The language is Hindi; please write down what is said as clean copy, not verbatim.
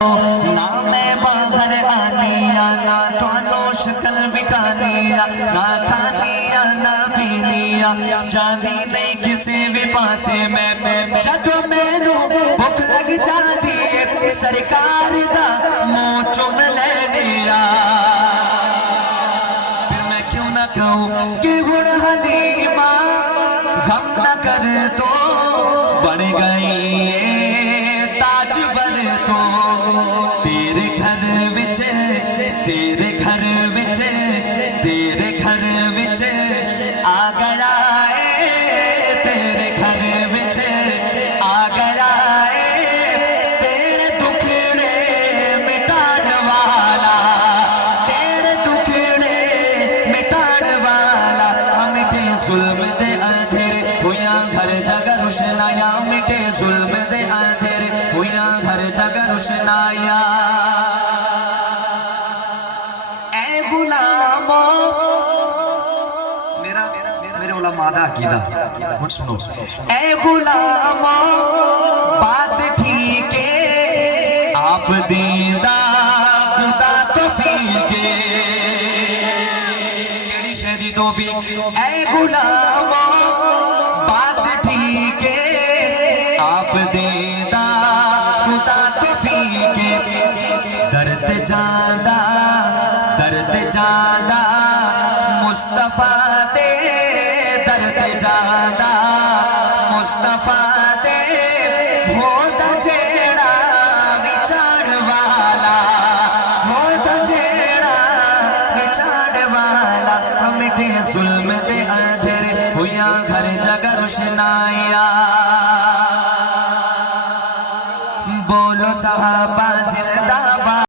नामे बाहर आनिया ना तो शक्ल विखानिया ना खानिया ना पीनिया जाती नहीं किसी भी पासे में जब मैनू भुख लग जाती है सरकार दा मुंह चुम लेनिया फिर मैं क्यों ना कहूँ कि हुण हलीमा गम न कर तो बन गई ताजवर तो तेरे घर विच आ गया है तेरे घर विच आ गया है तेरे दुखड़े मिटाने वाला तेरे दुखड़े मिटाने वाला मिटे जुल्म दे अंधेरे हुआ घर जगह रोशनाया मिटे जुल्म दे अंधेरे हुआ घर जगह रोशनाया ए गुलामो मेरे उलमा दा अकीदा हुण सुनो ए गुलामो बात ठीक है आप दीदा खुदा तौफीक केड़ी शे दी तौफीक ए गुलामो बात ठीक है आप दीदा खुदा तौफीक दर्द जादा मुस्तफा दे दर्द जादा मुस्तफा दे होता जेड़ा विचार वाला होता जेड़ा विचार वाला मिटे जुल्म दे अंधेरे हुआ घर जगह रोशनाया बोलो सहाबा